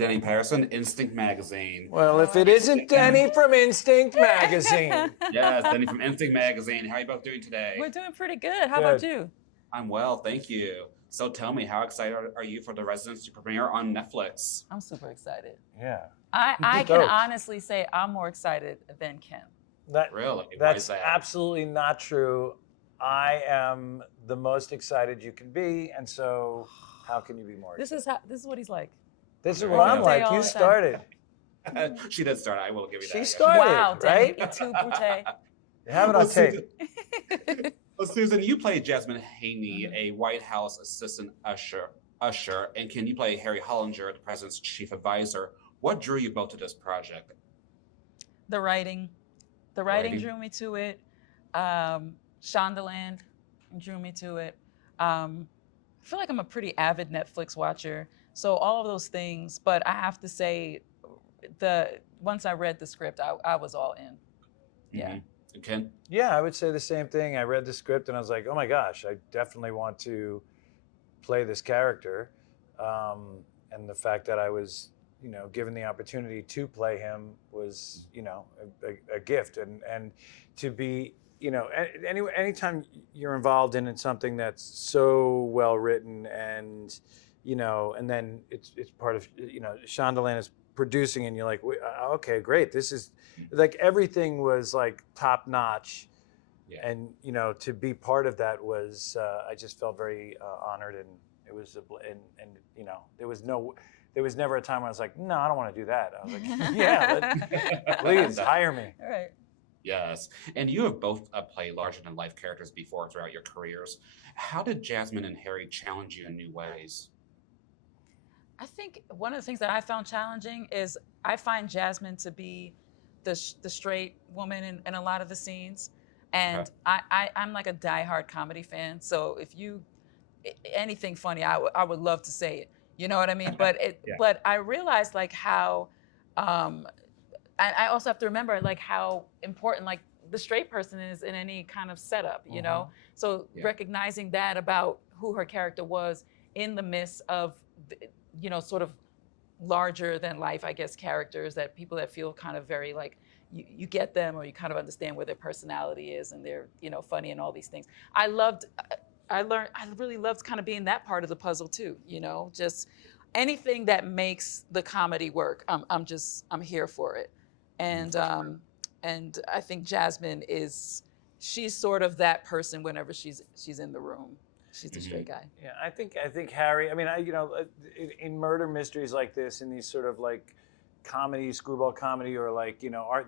Denny Patterson, Instinct Magazine. Well, if it isn't Denny from Instinct Magazine. Yes, Denny from Instinct Magazine. How are you both doing today? We're doing pretty good. How about you? I'm well, thank you. So tell me, how excited are you for The Residence to premiere on Netflix? I'm super excited. Yeah. I can honestly say I'm more excited than Ken. Really? That's absolutely not true. I am the most excited you can be, and so how can you be more excited? This is what he's like. This is what I'm like. You started. She did start. I will give you that. She started, wow, right? Too brute. You have it on tape. Well, Susan, you play Jasmine Haney, a White House assistant usher, and Ken, you play Harry Hollinger, the president's chief advisor. What drew you both to this project? The writing. The writing drew me to it. Shondaland drew me to it. I feel like I'm a pretty avid Netflix watcher, so all of those things. But I have to say, once I read the script, I was all in. Yeah. Ken? Yeah, I would say the same thing. I read the script and I was like, oh my gosh, I definitely want to play this character. And the fact that I was, given the opportunity to play him was, a gift. And to be, anytime you're involved in something that's so well written and, and then it's part of, Shondaland is producing and you're like, okay, great. This is like everything was like top notch. Yeah. And, to be part of that was, I just felt very honored, and it was, there was never a time when I was like, no, I don't want to do that. I was like, yeah, please hire me. All right. Yes. And you have both played larger than life characters before throughout your careers. How did Jasmine and Harry challenge you in new ways? I think one of the things that I found challenging is I find Jasmine to be the straight woman in a lot of the scenes. And I'm like a diehard comedy fan. So if anything funny, I would love to say it. You know what I mean? But but I realized like how, and I also have to remember like how important like the straight person is in any kind of setup, you know? So recognizing that about who her character was in the midst of, sort of larger than life, I guess, characters that people that feel kind of very like, you get them or you kind of understand where their personality is and they're, funny and all these things. I really loved kind of being that part of the puzzle too, just anything that makes the comedy work. I'm here for it. And I think Jasmine she's sort of that person whenever she's in the room. She's the straight guy. Yeah, I think Harry. I mean, in murder mysteries like this, in these sort of like comedy, screwball comedy, or like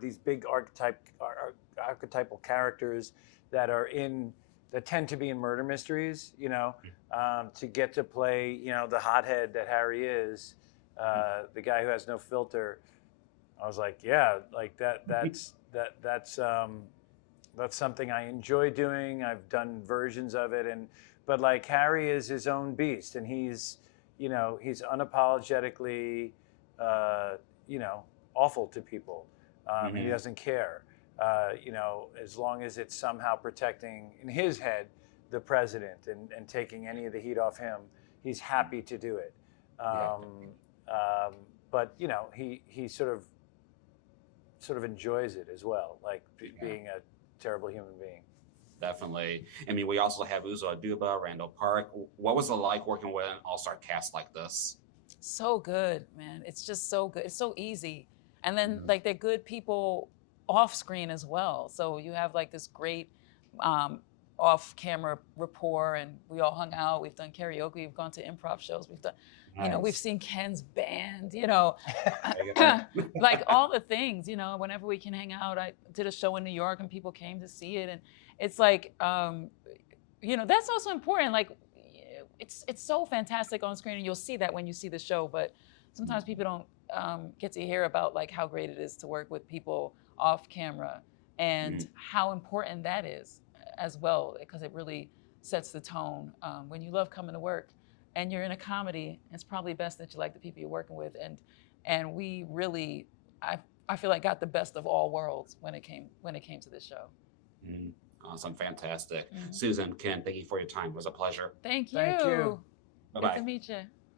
these big archetypal characters that tend to be in murder mysteries. To get to play the hothead that Harry is, the guy who has no filter. I was like, yeah, like that's something I enjoy doing. I've done versions of it, but like Harry is his own beast, and he's unapologetically, awful to people. He doesn't care, as long as it's somehow protecting, in his head, the president and taking any of the heat off him. He's happy to do it. But he sort of enjoys it as well, like being a terrible human being. Definitely. I mean, we also have Uzo Aduba, Randall Park. What was it like working with an all-star cast like this? So good, man. It's just so good. It's so easy. And then like they're good people off screen as well. So you have like this great off-camera rapport, and we all hung out. We've done karaoke. We've gone to improv shows. We've done, we've seen Ken's band, like all the things, whenever we can hang out. I did a show in New York and people came to see it. And it's like, that's also important. Like, it's so fantastic on screen, and you'll see that when you see the show. But sometimes people don't get to hear about like how great it is to work with people off camera and how important that is as well, because it really sets the tone. When you love coming to work and you're in a comedy, it's probably best that you like the people you're working with. And we really, I feel like got the best of all worlds when it came to this show. Awesome, fantastic. Susan, Ken, thank you for your time. It was a pleasure. Thank you. Thank you. Bye-bye. Good to meet you.